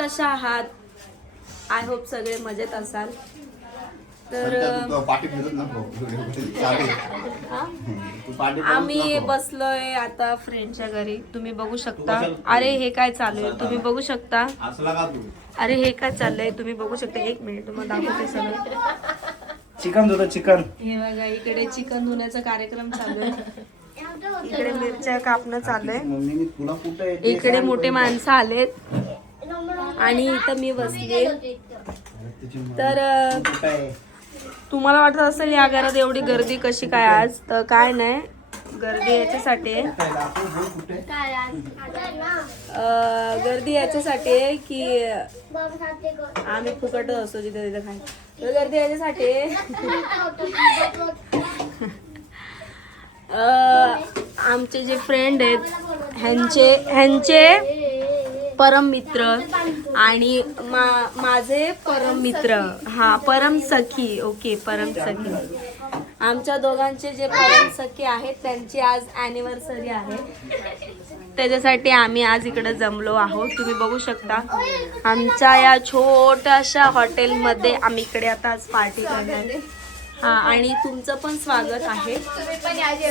कशा आहात? I hope सगळे मजेत असाल. तर आम्ही बसलोय आता फ्रेंडच्या घरी. तुम्ही बघू शकता. अरे हे काय चालू आहे तुम्ही बघू शकता. अरे हे काय चाललंय तुम्ही बघू शकता. एक मिनिट तुम्हाला दाखवते सगळं. चिकन धुतो चिकन. हे बघा इकडे चिकन धुण्याचा कार्यक्रम चालू आहे. इकडे मिरच्या कापणं चालू आहे. इकडे मोठे माणसं आलेत आणि इथं मी बसले. तर तुम्हाला वाटत असेल या घरात एवढी गर्दी कशी काय आज. तर काय नाही, गर्दी याच्यासाठी आहे. गर्दी याच्यासाठी आहे की आम्ही फुकट असतो जिथे तिथे खाय. तर गर्दी याच्यासाठी आहे. आमचे जे फ्रेंड आहेत ह्यांचे परम मित्र आणि माझे परम मित्र. हा परम सखी. ओके परम सखी. आमच्या दोघांचे जे परम सखी आहेत त्यांची आज ॲनिव्हर्सरी आहे. त्याच्यासाठी आम्ही आज इकडे जमलो आहोत. तुम्ही बघू शकता आमच्या या छोट्याशा हॉटेलमध्ये आम्ही इकडे आता आज पार्टी करणार आहे. हा आणि तुमचं पण स्वागत आहे.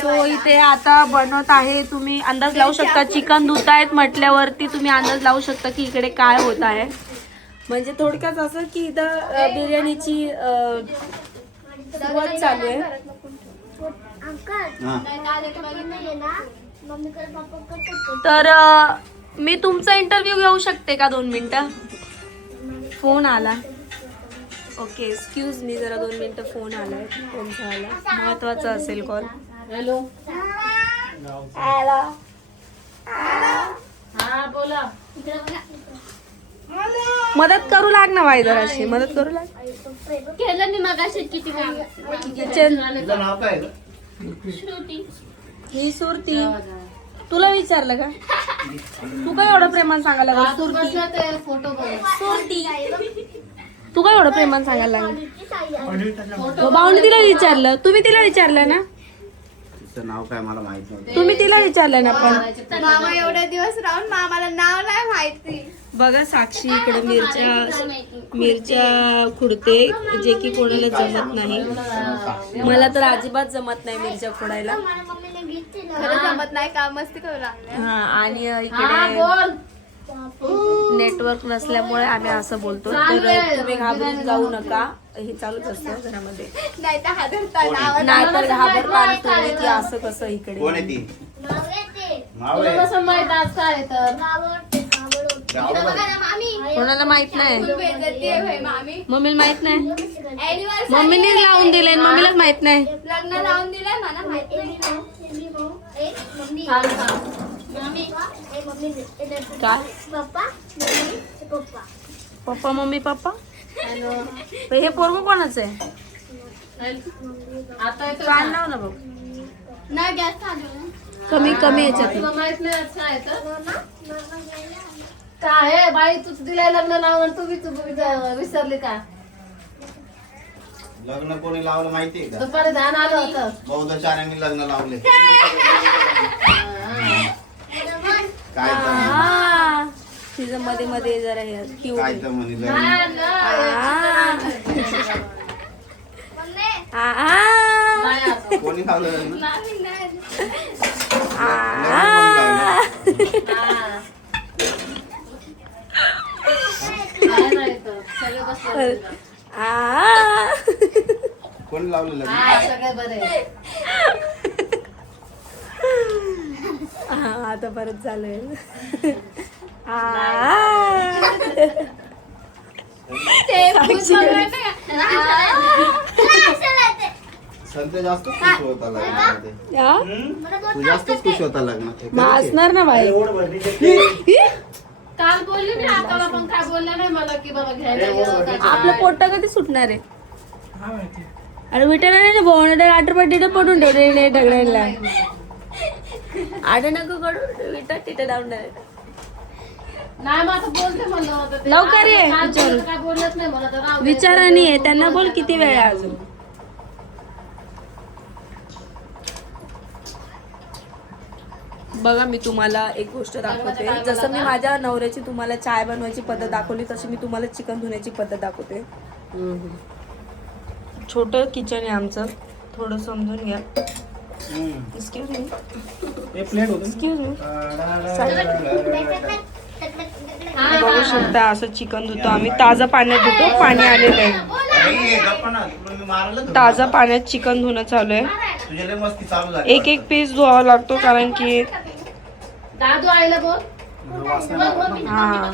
सो इथे आता बनवत आहे. तुम्ही अंदाज लावू शकता. चिकन धुतायत म्हटल्यावरती तुम्ही अंदाज लावू शकता की इकडे काय होत आहे. म्हणजे थोडक्यात असं की इथं बिर्याणीची सुरुवात चालू आहे. तर मी तुमचा इंटरव्ह्यू घेऊ शकते का 2 मिनिटं. फोन आला. ओके एक्सक्यूज मी जरा 2 मिनिटं. फोन आलाय त्यांचा आला. महत्वाचा असेल कॉल. हॅलो. हॅलो. हा बोला. मदत करू लाग ना बाई जराशी. मदत करू लाग. केलं मी मगाशी किती काम. किचन नाव काय? ही सुरती. तुला विचारलं का? तू काय एवढं प्रेमान सांगायला लागला? सुरती फोटो बघ. सुरती तू काय एवढं प्रेमान सांगायला लागला? बावणी तिला विचारलं. तुम्ही तिला विचारलं ना? तिचं नाव काय मला माहित नव्हतं. तुम्ही तिला विचारलं ना पण. मामा एवढे दिवस राहून मामाला नाव नाही माहिती. बघा साक्षी इकडे मिरच्या खुडते जे की कोणाला जमत नाही. मला तर अजिबात जमत नाही मिरच्या खोडायला. खरं जमत नाही का मस्ती करू लागले. हा आणि इकडे नेटवर्क नसल्यामुळे आम्ही असं बोलतो. तर तुम्ही घाबरून जाऊ नका. हे चालूच असतं घरामध्ये. नाही तर हादरता नाहीतर घाबरता तुम्ही की असं कसं इकडे. कोण आहे ती? नाव तुला आहे. कसं माहित आज काय तर. कोणाला माहित नाही. मामी मम्मीला माहित नाही. Anniversary मम्मीने लावून दिले मम्मीलाच माहित नाही. लग्न लावून दिलंय मला माहिती नाही. थांब, थांब. काय पप्पा मम्मी पप्पा. हे पोरगं कोणाचं आहे? आता येतो काय का? नाव ना बघ. नाही गॅस चालू. कमी याच्यात. तुला माहित नाही आज काय तर. काय आहे बाई तूच दिलाय लग्न लावून तू विसरली का? लग्न कोणी लावलं माहितीये का? दुपारी ध्यान आलं होतं. बौद्धाचार्यांनी लग्न लावले. काय तर हा. तिचं मध्ये मध्ये जरा हे क्यूट. काय तर म्हणे लग्न. नाही असं. कोणी लावलं लग्न? लग्न कोणी लावलं? हा. काय नाही तर. सगळे बसले. कोणी लावलं लग्न? हा, सगळे बरे. आता परत झालंय. संत जास्त खुश होता लग्नामध्ये. तू जास्तच खुश होता लग्नात. असणार ना बाई. काल बोलली मी आता पण काय बोललं नाही मला की बाबा घ्यायला ये, काय आपलं पोट कधी सुटणार आहे? अरे विटाने बोन आटर पट्टी पडून ठेवले ढगड्यांना. आठ नको कडू विटा तिथे डाऊन नाही मग आता बोलते म्हणलं होतं ते. लवकर ये, काल विचारू. काय बोलत नाही मला तर राहू दे. विचाराने आहे त्यांना बोल किती वेळ आहे अजून. बघा मी तुम्हाला एक गोष्ट दाखवते. जसं मी माझ्या नवऱ्याची तुम्हाला चाय बनवायची पद्धत दाखवली तशी मी तुम्हाला चिकन धुण्याची पद्धत दाखवते. छोटं किचन आहे आमचं, थोडं समजून घ्या. Excuse me, excuse me. बघू शकता असं चिकन धुतो आम्ही. ताजं पाण्यात धुतो, पाणी आलेलं आहे. ताजं पाण्यात चिकन धुणं चालू आहे. एक एक पीस धुवावा लागतो कारण की दादू आईला बोल. हा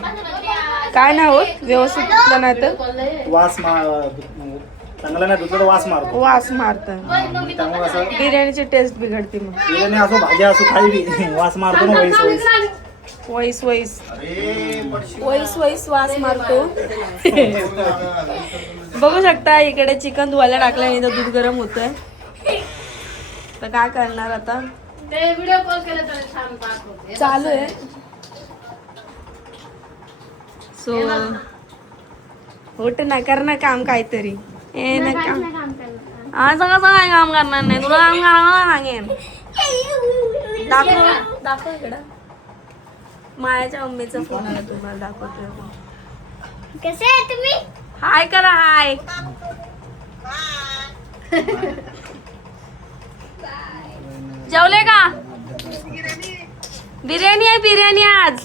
काय नाही होत व्यवस्थित धुतलं नाही तर चांगला नाही दुसरं वास मारतो. वास मारत. त्यामुळे असं बिर्याणीची टेस्ट बिघडते मग. बिर्याणी असो भाज्या असो काही बी वास मारतो ना वैस वैस. वैस वैस वैस वास मारतो. बघू शकता इकडे चिकन धुवायला टाकल्याने तर दूध गरम होतंय. तर काय करणार आता, ते व्हिडिओ कॉल केला तर छान दाखवते. चालू आहे. सो होट ना कर ना काम काहीतरी. ए ना काम आज कसं काय काम करणार नाही, तुला काम करायला सांगेन. दाखव इकडं. मायाच्या मम्मीचा फोन आला, तुम्हाला दाखवतोय. कसे आहे तुम्ही? हाय करा, हाय. जेवले का? बिर्याणी आहे, बिर्याणी आज.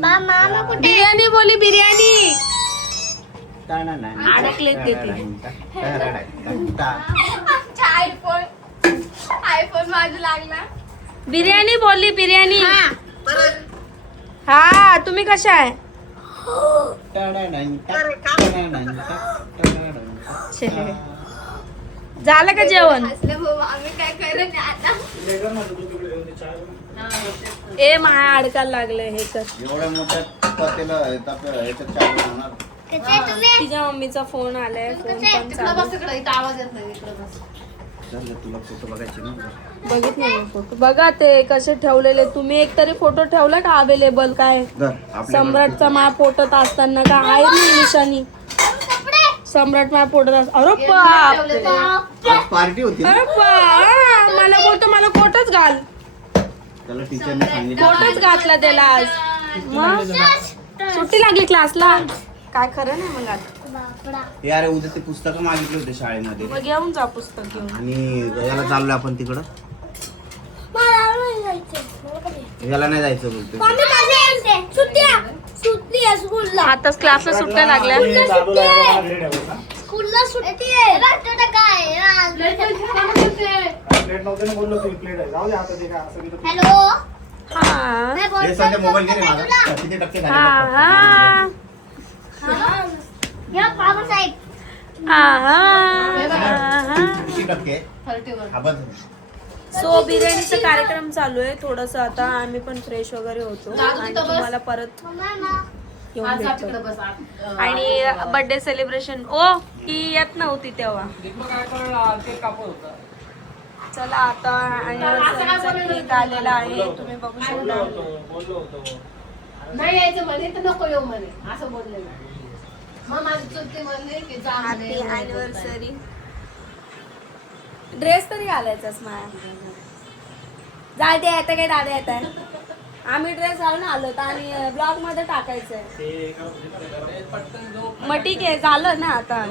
मामा कुठे? बिर्याणी बोली, बिर्याणी. अडकलेत तिथे. आयफोन माझा लागला. बिर्याणी बोलली, बिर्याणी. हा तुम्ही कशा आहे? झालं का जेवण? असलं भाऊ आम्ही काय करत नाही आता. ए माया अडकायला लागले हे कर. एवढ्या मोठ्या पातेलं ह्याच्यात चहा बनवणार. कसे आहे तुम्ही? तिच्या मम्मीचा फोन आलाय, फोन पण तिकडं चालू. बस, इकडं इथं आवाज येत नाही. इकडं बस. चल तुला फोटो बघायचे ना. बघितलं मी फोटो. बघा ते कसे ठेवलेले. तुम्ही एकतरी फोटो ठेवला का अवेलेबल? काय सम्राटचा मा पोटत असताना का आहे नाही निशाणी? सम्राट माझ्या पोटत अरे बापरे. आज पार्टी होती ना? अरे बा मला बोलतो मला कोटच घाल. त्याला टीचरने सांगितलं. कोटच घातला त्याला आज. मग सुट्टी लागली क्लासला. काय खरं नाही मग आता. हे अरे उद्या ते पुस्तकं मागितले होते शाळेमध्ये मग घेऊन जा पुस्तक घेऊन. आणि याला चाललोय आपण तिकडं. मला नाही जायचं. याला नाही जायचं बोलतो. मम्मी कसे आहे? सुट्टी आहे स्कूलला. आताच क्लासला सुट्ट्या लागल्या. स्कूलला सुट्टी आहे. राष्ट्रपती काय? प्लेट नव्हते ना बोललो तुम्ही प्लेट आहे. जाऊ दे आता ते काय असं बी तर. हॅलो. हा मैं हे बोलतो सध्या मोबाईल घे रे माझा. किती टक्के झाले हा बघ. हा या बाबा साहेब. किती टक्के? 31. हा बघ. सो बिर्याणीचा कार्यक्रम चालू आहे. थोडस आता आम्ही पण फ्रेश वगैरे होतो दादू आणि तिथं बस. तुम्हाला परत मम्मा. घेऊन आज भेटतो. तिकडं बस. आणि बर्थडे सेलिब्रेशन ओ ही येत नव्हती तेव्हा. चला आता अॅनिव्हर्सरीचा केक आलेला आहे, तुम्ही बघू शकता. नाही यायचं म्हणे तर नको येऊ म्हणे, असं बोलले. मग माझी चुलती म्हणले की जा म्हणे. Happy anniversary. ड्रेस तरी घालायचाच माया. जाते आता काय दादा येत आहे. आम्ही ड्रेस घालून आलो आणि ब्लॉग मध्ये टाकायचंय. मग ठीक आहे झालं ना आता.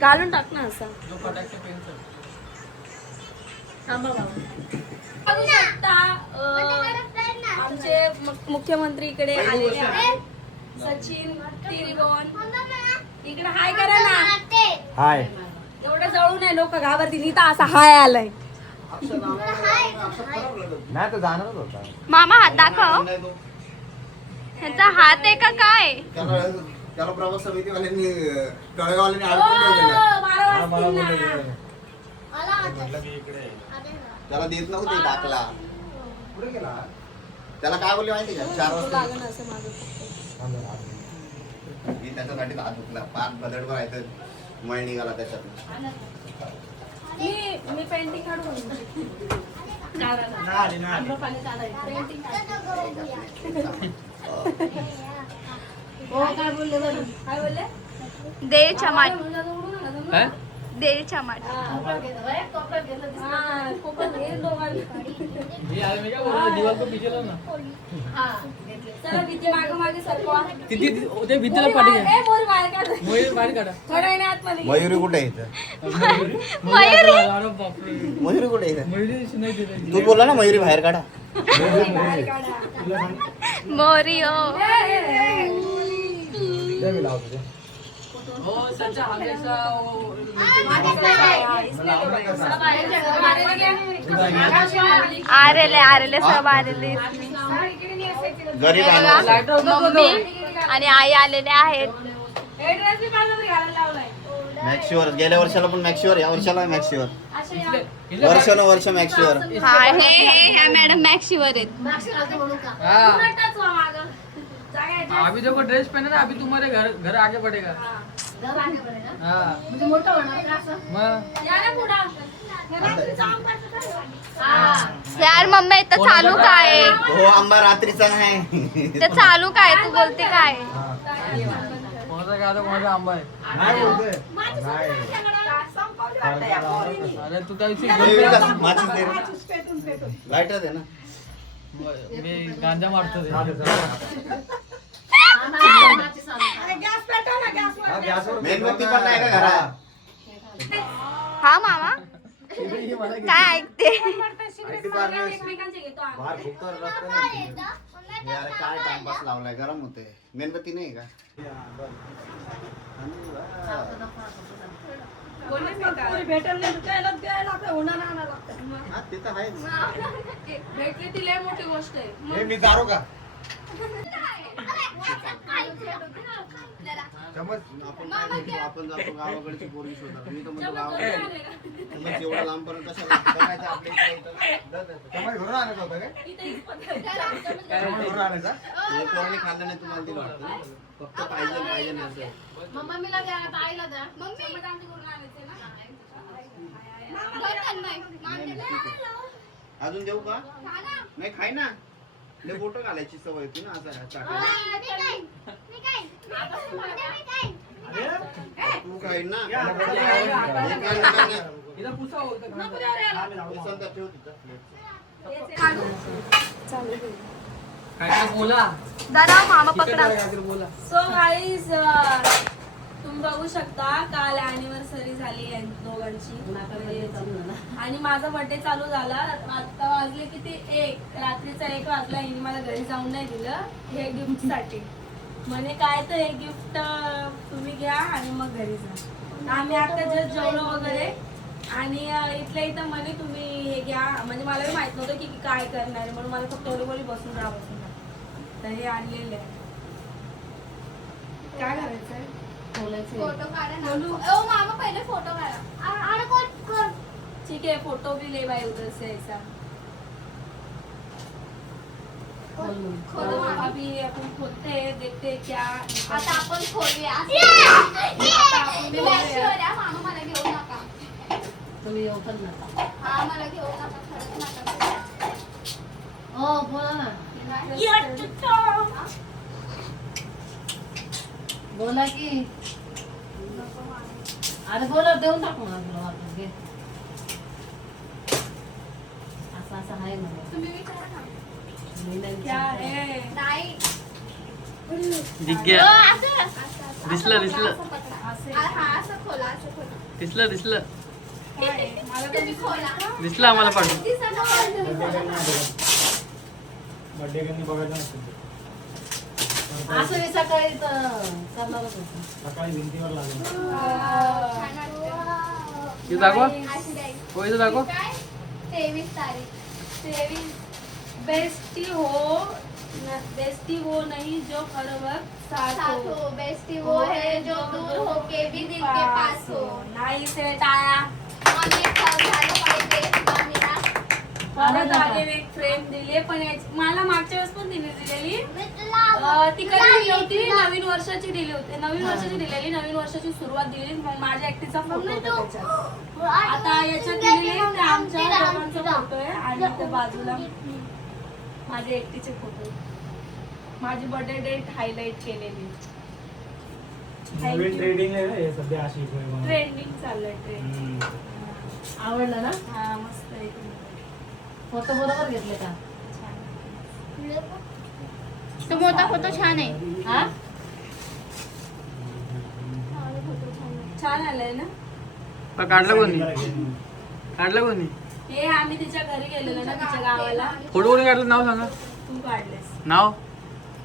घालून टाक ना असं. बघू शकता, आमचे मुख्यमंत्री इकडे आलेले आहेत. सचिन तिरगोन इकडे हाय करा ना. हाय. एवढं जळू नाही लोक घाबरतील. इथं असा हाय आलाय. नाही तर जाणारच होता. मामा हात दाखव. ह्याचा हात आहे का काय? त्याला प्रवास समितीवाल्यांनी तळेगाववाल्यांनी ओ, अडकून ठेवलेलं. बारा वाजतील ना. त्याला देत नव्हते दाखला. कुठे गेला? त्याला काय बोलले माहिती का? 4 वाजता लागलं असं माझं फक्त. मी त्याच्यासाठी हात धुतला. पाच बदड भरायचं मळ निघाला त्याच्यात. मी पेंटिंग काढून हो काय बोलले बरं? काय बोलले? दे चमाट. देईल चमाट. कोपऱ्यात घेतलं दिसलं. हा, कोकण हे दोघांनी. हा, घेतले. चला भीती मागे मागे सरकवा. ते भीतीला मोरी पाठी बाहेर- ए, मोरी बाहेर काढ. बाहेर काढा. थोडं आहे ना आतमध्ये. मयुरी कुठे आहे इथं? मयुरी मयुरी कुठे आहे इथं? मयुरी नाही देत. तू बोलला ना मयुरी बाहेर काढा. बाहेर काढा. मोरी हो. आरेले सब आरेले. गरीब हे आहे. बघा, मम्मी आणि आई आलेले आहेत. हे ड्रेस बी मला तरी घालायला लावलाय. मॅक्सीवर गेल्या वर्षाला पण मॅक्सीवर, या वर्षाला मॅक्सीवर. वर्ष मॅक्सीवर. हा ह्या मॅडम मॅक्सीवर आहेत. मागची राहते म्हणून का? उलटच व्हा मागं. जागा आहे. अभी देखो ड्रेस पहने ना, अभी तुम्हारे घर आगे बढ़ेगा. घर आगे बढेगा. हाँ म्हणजे मोठं होणार का असं? मग या ना पुढं. हे रात्रीचं आंब्याचं काय झालं? हा. यार मम्मी इथं चालू काय हो आंबा रात्रीचा नाही. ते चालू काय तू बोलते काय. कोणाचा काय आता कोणाचा आंबा आहे. अरे तू काय माचीस दे रे. लाईटर दे ना. मी गांजा मारतो ते. हा, नाही, मागची सांग. गॅस पेटव ना, गॅसवर. मेणबत्ती पण नाही का घरात? हा मामा काय ऐकते. एकमेकांचे घेतो आम्ही. यार काय टाइमपास लावलाय, गरम होते. मेणबत्ती नाही का? कोणी भेटेल नाही, त्याला द्यायला लागतं, उन्हाळा आणायला लागतं. हा ते तर आहेच. भेटली ती लय मोठी गोष्ट आहे. हे मी दारू का? आपण जातो गावाकडची पोरगी शोधायला. मी तर म्हणतो गावाकडे तुला जेवढा लांबपर्यंत कशाला बघायचं आपल्या हे पोरांनी खाल्लं नाही तुम्हाला दिलं वाटतं ना? फक्त पाहिजे नाही असं. मग मम्मीला द्या, आता आईला द्या. अजून देऊ का? नाही खाय ना. लय बोटं घालायची सवय होती ना असं चाकायला. तू खाईन ना. इथं पुसा हो, इथं गांजा. संध्या ठेव तिथं. काय काय बोला. दादा मामा पकडा. काय काय बोला. सो गाईज तुम्ही बघू शकता काल अॅनिव्हर्सरी झाली आहे दोघांची आणि माझा बर्थडे चालू झाला. आता वाजले किती 1 रात्रीचा 1 वाजला. हिने मला घरी जाऊन नाही दिलं हे गिफ्ट साठी. म्हणे काय तर हे गिफ्ट तुम्ही घ्या आणि मग घरी जा. आम्ही आता जस्ट जेवलो वगैरे आणि इथल्या इथं म्हणे तुम्ही हे घ्या. म्हणजे मला बी माहित नव्हतं की काय करणार आहे म्हणून मला फक्त एवढी बोली बसून राहा. तर हे आणलेलं आहे. काय करायचंय? फोटो काढा ना. ओ मामा पहिले फोटो काढा. अरे कोण ठीक है फोटो भी ले भाई उधर से ऐसा. खोलो मामा. अभी अपन खोलते हैं देखते हैं क्या. आता आपण खोलूया. आपण मॅक्सीवर या मामा, मला घेऊ नका. तुम्ही येऊ पण नका. हा मला घेऊ नका, खरंच नका. हो, बोला ना. बोला की. अरे बोला, देऊन टाक मला तुला वाटलं घे. असं असं आहे मला. तुम्ही विचारा ना. मी नाही क्या विचारत. है. नाही. दिग्ग्या. असं असं दिसलं, असं दिसलं. असं पकडा. असे. हा असं खोला, असं खोला. दिसलं दिसलं काय आहे? मला तर तुम्ही खोला. दिसलं आम्हाला पाठवून. दिसत नाही, तुम्ही खोला. बर्थडे कधी बघायचं नसतं. असं मी सकाळी तर करणारच होतो. सकाळी भिंतीवर लागेल. छान वाटतं. हे दाखवा. अशी द्यायची. हो इथं दाखव. काय? 23 तारीख. 23 बेस्टी हो नहीं जो हर वक्त साथ साथ हो. हो, बेस्टी वो है जो दूर हो के भी दिल के पास हो. नाही से टाळ्या. आम्ही झालं पाहिजे मामीला. परत आगे एक फ्रेम दिली पण मला मागच्या वेळेस पण तिने दिलेली. ती कधी दिली होती नवीन वर्षाची दिली होती. नवीन वर्षाची दिलेली, नवीन वर्षाची सुरुवात दिली. मग माझ्या एकटीचा फोटो होता त्याच्यात. आता याच्यात दिलेली ते आमच्या दोघांचा फोटो आहे आणि ते बाजूला माझे एकटीचे फोटो. माझी बर्थडे डेट हायलाइट केलेली. नवीन ट्रेडिंग आहे ना हे सध्या अशी ट्रेंडिंग चाललंय ट्रेंड. आवडलं ना हा मस्त आहे. फोटो बरोबर घेतले का तो मोठा फोटो छान आहे. हा छान आलंय ना. काढला कोणी काढला कोणी हे आम्ही तिच्या घरी गेलेलो ना तिच्या गावाला. फोटो कोणी काढलं नाव सांगा तू काढलेस. नाव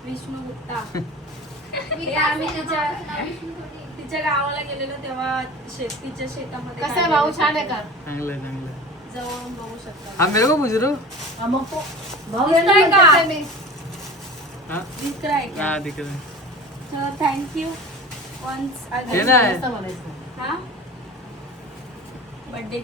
विष्णू गुप्ता. हे आम्ही तिच्या गावाला गेलेलो तेव्हा तिच्या शेतामध्ये कसं आहे भाऊ छान आहे का चांगलं आहे चांगलं आहे. जवळून बघू शकता. हा मेरे को पूछ रहे हो हा, मग तो भाऊ दिसतोय यांनी का? म्हणतात मी. हा दिसत आहे का? हा दिखत आहे. थँक्यू वन्स हे अगेन. नाही असं म्हणायचं हा बर्थडे